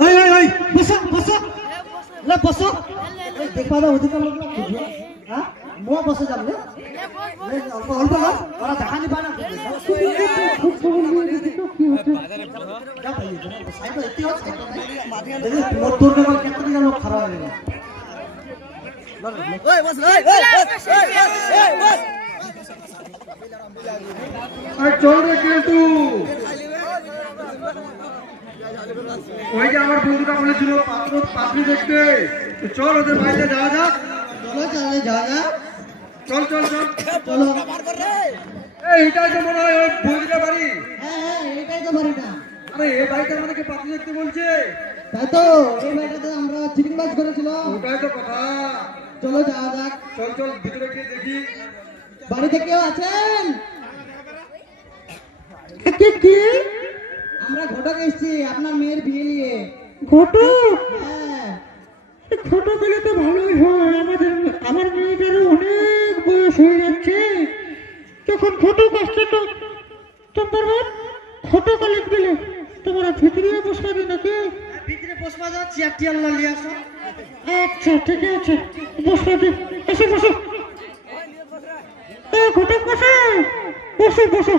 ওই ওই ওই বসো বসো, লে বসো। ওই দেখবা না ওদিকে লোক না বুঝলো? হ্যাঁ মোয়া বসে যাবে, অল্প অল্প লোক ওরা দেখা নিবা না। খোঁজ খবর নিয়ে যদি তো কি হচ্ছে? যা ভাই সাইড এতে আছে, দেখে তোমার তোর কেবল কেটে লোক খারাপ হয়ে গেল। ওই বস, ওই ওই বস। আর চল রে কিন্তু ওই যে আমার বন্ধুটা বলেছিল পাত্র দেখতে, তো চল ওদের বাড়িতে যাওয়া যাক। চলো চলে যাওয়া যাক। চল চল চল চলো। এইটাই তো মনে হয় ওই বন্ধুটা বাড়ি। হ্যাঁ হ্যাঁ, এটাই তো বাড়িটা। আরে এই বাড়িতে আমাদেরকে পাত্র দেখতে বলছে। তাই তো, এই বাড়িটাতে আমরা চিটিং বাজ করেছিলাম। ওটাই তো কথা। চলো যাওয়া যাক। চল চল ভিতরে গিয়ে দেখি। বাড়িতে কেউ আছেন? কি আমরা ঘটক এসেছি আপনার মেয়ের বিয়ে নিয়ে। ঘটক? হ্যাঁ ঘটক হলে তো ভালোই হয়। আমার মেয়েটারও অনেক বয়স হয়ে যাচ্ছে, তখন ঘটক আসছে তো চন্দ্রবান ঘটক আলিক দিলে তোমরা ভিতরে বসবাবি নাকি? ভিতরে বসবা যাও, চেয়ার টিয়ার লিয়ে আসো। আচ্ছা ঠিক আছে, বসবাবি। এসে বসো, ঘটক বসো বসো বসো।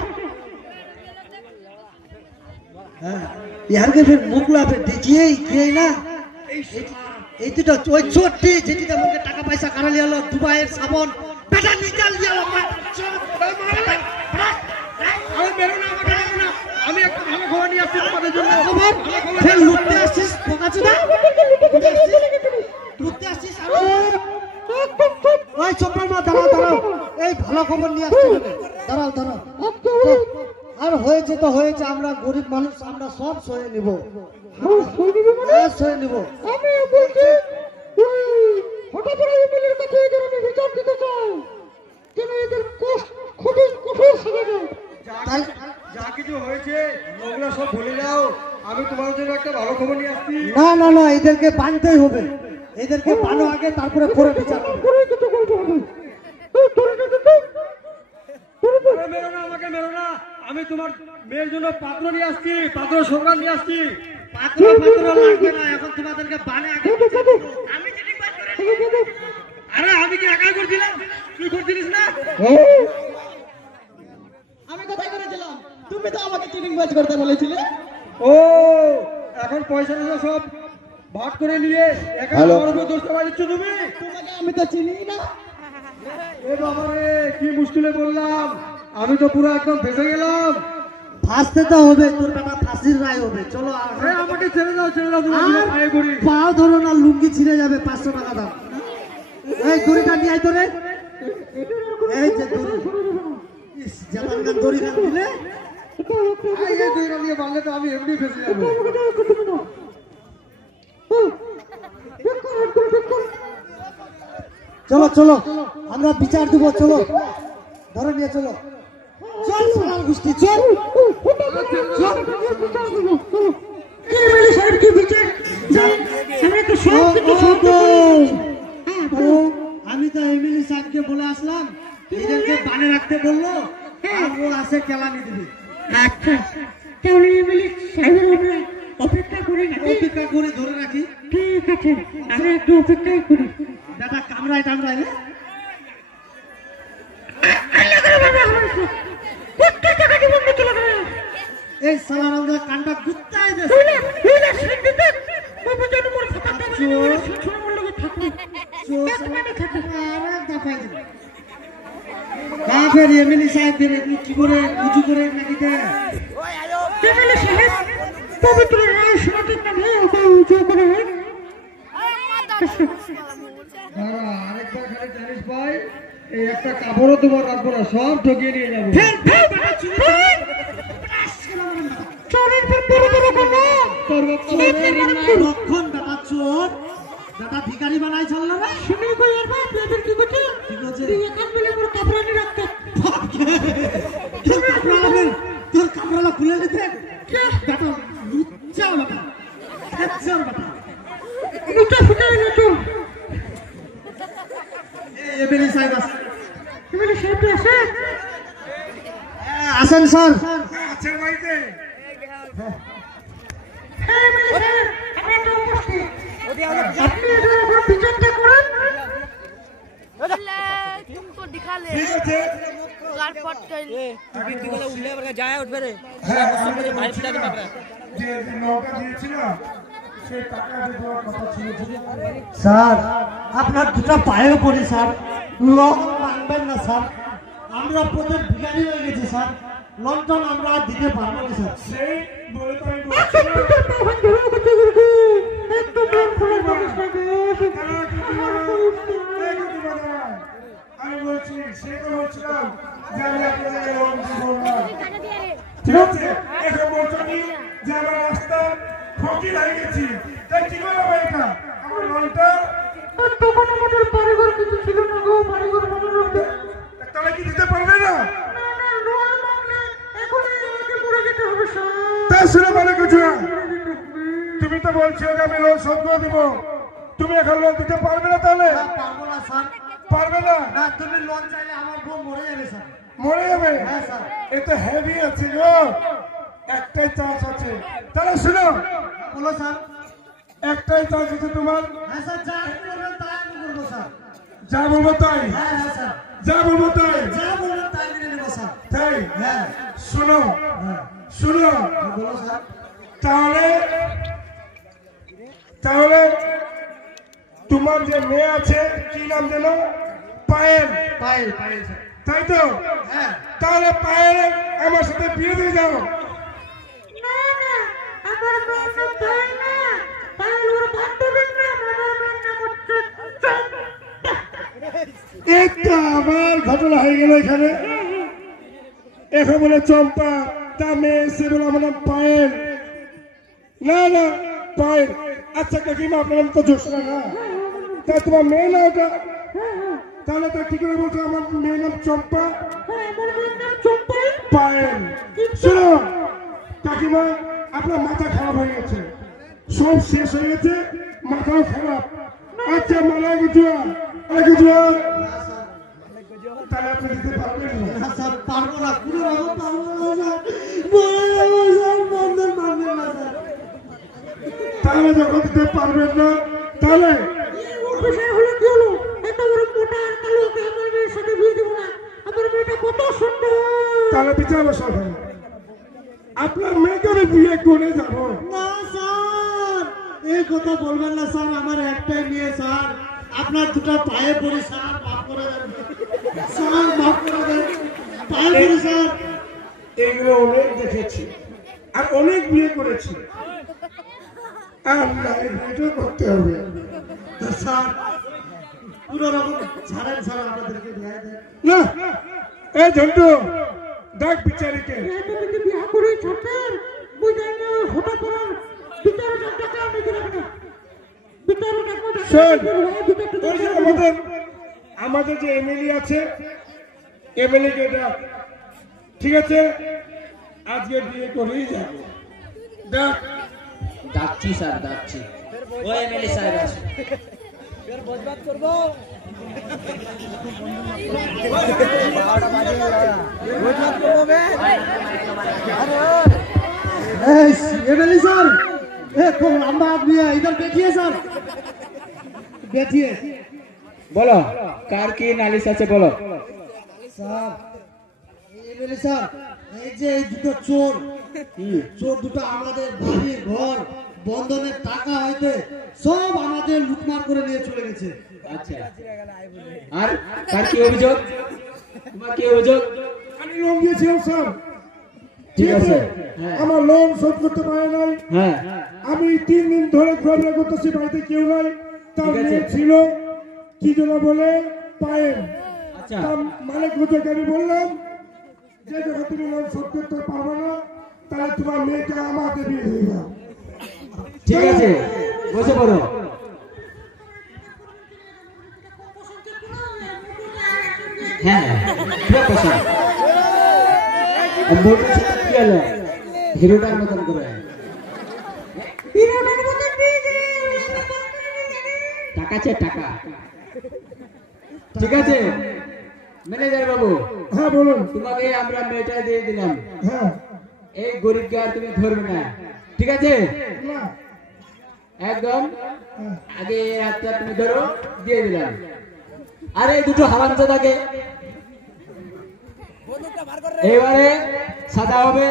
यार के फिर मुकला पे देखिए ये ना এই তো ওই ছোটটি যেটিটা মুখে টাকা পয়সা কারা লিয়ালো, দুবাইয়ের সাবন বেটা নিকাল লিয়ালো। আমি বেরো না, আমাকে বেরো না। আমি একটা ভালো খবর নিয়ে আসছি তোমাদের জন্য। খবর ফের লুটতে আসছিস, বোকাচু না লুটতে আসছিস। ওই চপ্পল মা দাঁড়াও দাঁড়াও, এই ভালো খবর নিয়ে আসছি, দাঁড়াও দাঁড়াও। আর হয়েছে তো হয়েছে, আমরা গরিব মানুষ, আমরা সব সয়ে নিব। সয়ে নিব। আমি বলছি হঠাৎ করে এমএলএর কাছে এদের আমি বিচার দিতে চাই, যেন এদের কঠোর সাজা দেয়। যা কিছু হয়েছে ওগুলো সব ভুলে যাও। আমি তোমার জন্য একটা ভালো খবর নিয়ে আসছি। না না না, এদেরকে বাঁধতেই হবে, এদেরকে বানো আগে, তারপরে পরে বিচার হবে। করে কিছু করতে হবে। আরে মেরো না, আমাকে মেরো না। আমি তোমার মেয়ের জন্য পাত্র নিয়ে আসছি, পাত্র সংগ্রাম নিয়ে আসছি। পাত্র পাত্র লাগবে না, এখন তোমাদেরকে বানে আগে আমি চিটিং বাজ করে। আরে আমি কি একাই করছিলাম? তুই করছিলিস না? আমি কোথায় করেছিলাম? তুমি তো আমাকে চিটিং বাজ করতে বলেছিলে। ও এখন পয়সা সব ভাগ করে নিয়ে একা আমার উপর দোষ চাপাই দিচ্ছ তুমি। তোমাকে আমি তো চিনি না। এ বাবা রে, কি মুশকিলে বললাম, আমি তো পুরো একদম ফেসে গেলাম। ফাঁসতে তো হবে, তোর বেটা ফাঁসির রায় হবে। চলো আরে আমাকে ছেড়ে দাও, ছেড়ে দাও, তোমার পায়ে পড়ি। পাও ধরো না, লুঙ্গি ছিঁড়ে যাবে, 500 টাকা দাম। এই দড়িটা নিয়ে আয় তো রে, এই যে দড়ি, ইস জামান গান দড়ি গান দিলে এই যে দুইটা নিয়ে বাঁধলে তো আমি এমনি ফেসে যাবো। চলো চলো, আমরা বিচার দেবো, চলো ধরে নিয়ে চলো। চল সালাল গোষ্ঠী, চল কি বিচার? আমরা তো সব কিছু তো এমএলএ সাহেবকে বলে আসলাম এদেরকে বানে রাখতে বললো আর ও আসে কেলানি দিবি। আচ্ছা তাহলে এমএলএ সাহেবের আমরা অপেক্ষা করে অপেক্ষা করে ধরে রাখি। ঠিক আছে আমরা একটু অপেক্ষাই করি। দাদা কামড়ায় টামড়াইলে এই সালার আমরা কানটা গুত্তাই দে কাফের এমএলএ সাহেব কি করে উঁচু করে নাকি দেয় এমএলএ সাহেব পবিত্র রায় সমাজের নামে উঁচু করে আরেকবার খালি জানিস ভাই এই একটা কাপড়ও তোমার রাখবো না, সব ঠকিয়ে নিয়ে যাবো। লক্ষণ দাদা চোর দাদা ভিখারি বানাই চললো না শুনে কই আর বাপ এদের কি করছে কি করছে তুই এখান বলে মোর কাপড়ানি রাখতে তোর কাপড়ালা খুলে দিতে বেটা লুচ্চা বেটা খেচ্ছর বেটা মুটা ফুটা না তো এমএলএ সাহেব এমএলএ সাহেব আছে আসেন স্যার আচ্ছা ভাইতে হ্যাঁ এমএলএ সাহেব আপনি তো উপস্থিত আপনি এদের উপর বিচারটা করেন। तुमको दिखा ले ঠিক আছে गाड़ पट कर যে নৌকা দিয়েছিল সেই টাকা দেওয়ার কথা ছিল। স্যার আপনার দুটো পায়ে পড়ি স্যার লোন মানবেন না স্যার আমরা প্রত্যেক ভিখারি হয়ে গেছি স্যার লোন টোন আমরা দিতে পারবো না স্যার সেই বলে তো আমি আমি বলছি সে তো বলছিলাম যে আমি আপনাদের লোন দিব না, ঠিক আছে? এখন বলছো কি যে আমার রাস্তা ফকির হয়ে গেছি, তাই কি করবো এটা আমার লোনটা তখন আমাদের বাড়িঘর কিছু ছিল না গো, বাড়িঘর বানানোর তাহলে কি দিতে পারবে না? লোন মামলে এখনই আমাকে পড়ে যেতে হবে স্যার। তা শুনে মানে কিছু না। তুমি তো বলছো যে আমি লোন শোধ করে দেবো, তুমি এখন লোন দিতে পারবে না? তাহলে পারবো না স্যার পারবে না? না তুমি লোন চাইলে আমার বউ মরে যাবে স্যার মরে যাবে? হ্যাঁ স্যার এ তো হেভি আছে গো, একটাই চান্স আছে। তাহলে শুনো, বলো স্যার একটাই চান্স আছে তোমার, হ্যাঁ স্যার যা আপনি বলবেন তাই আমি করবো স্যার যা বলবো তাই, হ্যাঁ হ্যাঁ স্যার যা বলবো তাই, যা বলবেন তাই মেনে নেবো স্যার তাই? হ্যাঁ শুনো হ্যাঁ শুনো, বলো স্যার তাহলে তাহলে তোমার যে মেয়ে আছে কি নাম যেন? পায়েল, পায়েল পায়েল স্যার তাই তো? হ্যাঁ তাহলে পায়েল আমার সাথে বিয়ে দিয়ে যাও। না না আমার মেয়ের নাম পায়েল না, পায়েল ওর বান্ধবীর নাম, আমার মেয়ের নাম হচ্ছে একটা আবার ঘটনা হয়ে গেল এখানে। এখন বলে চম্পা, তা মেয়ে এসে বলে আমার নাম পায়েল। না না পায়েল, আচ্ছা কাকিমা আপনার নাম তো জোসনা না, তা তোমার মেয়ে না ওটা? তাহলে তো কি করে বলছো আমার মেয়ের নাম চম্পা? আমার মেয়ের নাম চম্পাই। পায়েল। শোনো কাকিমা, আপনার মাথা খারাপ হয়ে গেছে, সব শেষ হয়ে গেছে, মাথাও খারাপ। আচ্ছা মালা গুজুয়া তাহলে আপনি দিতে পারবেন না? না স্যার পারবো না কোনো রকম পারবো না স্যার মরে যাবো স্যার বন্ধন মানবেন না স্যার তাহলে যখন দিতে পারবেন না তাহলে বিষয় হলো কি হলো, এত বড় মোটা আর কালোকে আমার মেয়ের সাথে বিয়ে দেবো না, আমার মেয়েটা কত সুন্দর। তাহলে বিচার বসাও। আপনার মেয়েকে আমি বিয়ে করে যাবো। না স্যার এই কথা বলবেন না স্যার আমার একটাই মেয়ে স্যার আপনার দুটো পায়ে পড়ি স্যার মাফ করে দেন স্যার মাফ করে দেন পায়ে পড়ি স্যার এগুলো অনেক দেখেছি আর অনেক বিয়ে করেছি, আর না এই বিয়েটা করতে হবে। স্যার পুরো রকম ছাড়েন স্যার আমাদেরকে দেয় দেন না এই ঝন্টু ডাক বিচারিকে। এতদিকে বিয়ে করে ছাড়তেন বুঝাই না হঠাৎ করে বিচারকের টাকা আমি দিলাম না, বিচারকের শোন, ওই যে আমাদের যে এমএলএ আছে, এমএলএ কে ডাক, ঠিক আছে? আজকে বিয়ে করেই যাবো, ডাক। ডাকছি স্যার ডাকছি, ও এমএলএ সাহেব আছে। एमएलए सर, खूब लंबा आदमी है, इधर बैठिए सर, बैठिए। বলো কার কি নালিশ আছে বলো। স্যার এমএলএ স্যার, এই যে এই দুটো চোর দুটো আমাদের বাড়ি ঘর বন্ধনের টাকা হইতে সব আমাদের লুটমার করে নিয়ে চলে গেছে। আচ্ছা, আর কার কি অভিযোগ? তোমার কি অভিযোগ? আমি লোন দিয়েছিলাম স্যার, ঠিক আছে, আমার লোন শোধ করতে পারে নাই। হ্যাঁ, আমি 3 দিন ধরে ঘোরাফেরা করতেছি, বাড়িতে কেউ নাই। তার ঠিক আছে। মেয়ে ছিল কি যেন বলে পায়েল। আচ্ছা, তার মালিক হুজুরকে আমি বললাম যে যখন তুমি লোন শোধ করতে পারবে না তাহলে তোমার মেয়েকে আমাকে বিয়ে দিয়ে দাও। ঠিক আছে, বসে পড়ো। হ্যাঁ, পুরো কথা মোটর সাইকেল কি হলো হিরোটার মতন করে টাকা আছে টাকা। ঠিক আছে ম্যানেজার বাবু, হ্যাঁ বলুন। তোমাকে আমরা মেয়েটা দিয়ে দিলাম, হ্যাঁ, এই গরিবকে আর তুমি ধরবে না, ঠিক আছে? না, একদম আগে এই হাতটা তুমি ধরো, দিয়ে দিলাম। আর এই দুটো হারামজাদাকে এবারে সাজা হবে,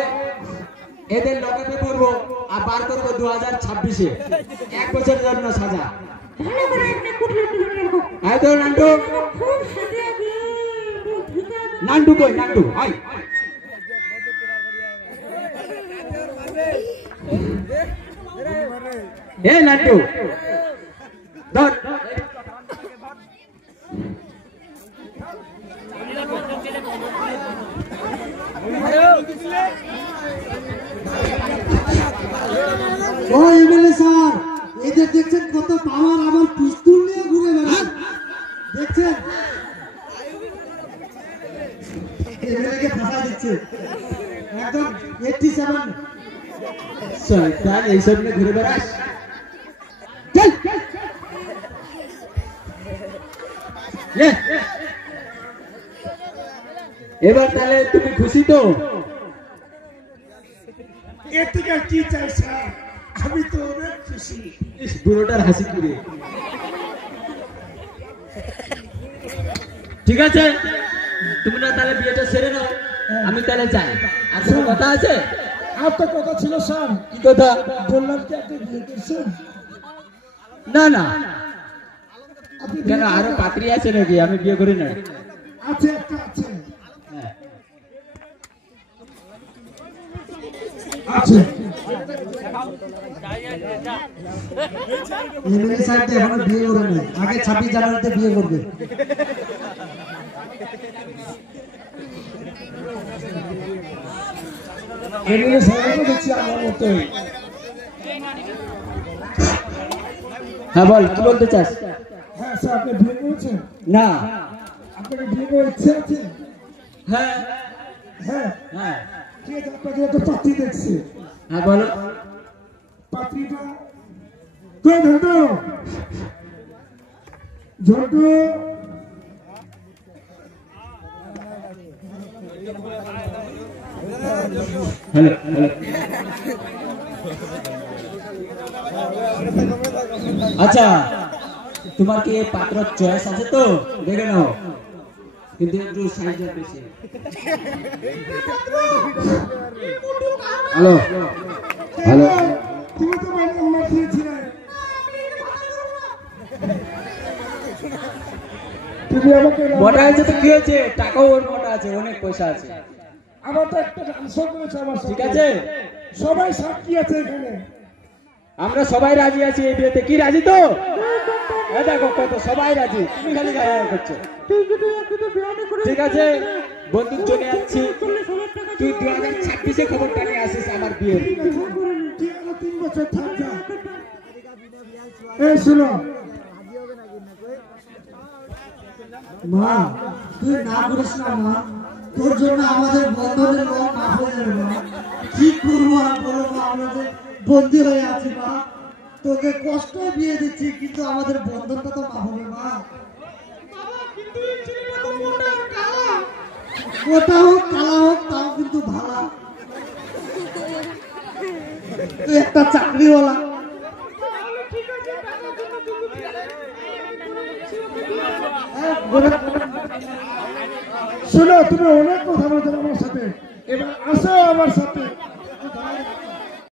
এদের লকেটে পড়বো আর বার করবো 2026-এ 1 বছরের জন্য সাজা। এই তো নান্টু, নান্টু কই নান্টু, আয় এ নান্টু ধর। ও এমএলএ স্যার, এদের দেখছেন কত পাওয়ার, আমার পিস্তল নিয়ে ঘুরে বেড়ায়, দেখছেন? এমএলএকে ফাঁসা দিচ্ছে একদম 87। শয়তান, এইসব নিয়ে ঘুরে বেড়াস। চল লে। এবার তাহলে তুমি খুশি তো? এর থেকে আর কি চাই স্যার, আমি তো অনেক খুশি। ইস, বুড়োটার হাসি করে। ঠিক আছে, তোমরা তাহলে বিয়েটা সেরে নাও, আমি তাহলে যাই। আর কোনো কথা আছে? আর তো কথা ছিল স্যার, কি কথা? বললাম কি আপনি বিয়ে করছেন? না না, আপনি কেন আরো পাত্রী আছে নাকি? আমি বিয়ে করি না। আছে, একটা আছে। হ্যাঁ, আছে। এমএলএ স্যার তো এখনো বিয়ে করে নাই, আগে 26 জানুয়ারিতে বিয়ে করবে। এমএলএ সাহেবকে দেখছি আমার মতোই। হ্যাঁ বল, কি বলতে চাস? হ্যাঁ স্যার, আপনি বিয়ে করেছেন? না। আপনাকে বিয়ে করার ইচ্ছে আছে? হ্যাঁ হ্যাঁ, হ্যাঁ ঠিক আছে, আপনাকে একটা পাত্রী দেখছি। হ্যাঁ বলো। পাত্রীটা কই? Jhantu, Jhantu, hello hello. আচ্ছা, তোমার কি পাত্র চয়েস আছে তো? দেখে নাও, কিন্তু একটু সাইজের বেশি। Hello hello. তুমি তো আমার নাম্বার দিয়েছিলে, তুমি আমাকে মোটা আছে তো কি হয়েছে? টাকাও ওর মোটা আছে, অনেক পয়সা আছে। আমার তো একটা আনসার করেছে আমার সাথে। ঠিক আছে, সবাই সাক্ষী আছে এখানে। আমরা সবাই রাজি আছি এই বিয়েতে। কি রাজি তো? এ দেখো কত সবাই রাজি, তুমি খালি গায়ে করছো। ঠিক আছে, বন্ধুর জন্য আছি, তুই 2026-এ খবরটা নিয়ে আসিস আমার বিয়ের। ঠিক আছে, 3 বছর থাক যা। এই শোনো, মা তুই না করিস না মা, তোর জন্য আমাদের বন্ধনের লোন মাফ হয়ে যাবে মা। কি করবো আর বলো মা, আমরা যে বন্দী হয়ে আছি মা, তোকে কষ্ট বিয়ে দিচ্ছি কিন্তু আমাদের বন্ধনটা তো মাফ হবে মা। তুই ছেলেটা তো মোটা আর কালা। মোটা হোক কালা হোক তাও কিন্তু ভালা। তুই একটা চাকরিওয়ালা। তাহলে ঠিক আছে, টাকার জন্য কিন্তু হ্যাঁ, বলে শোনো, তুমি অনেক কথা বলছো আমার সাথে, এবার আসো আমার সাথে।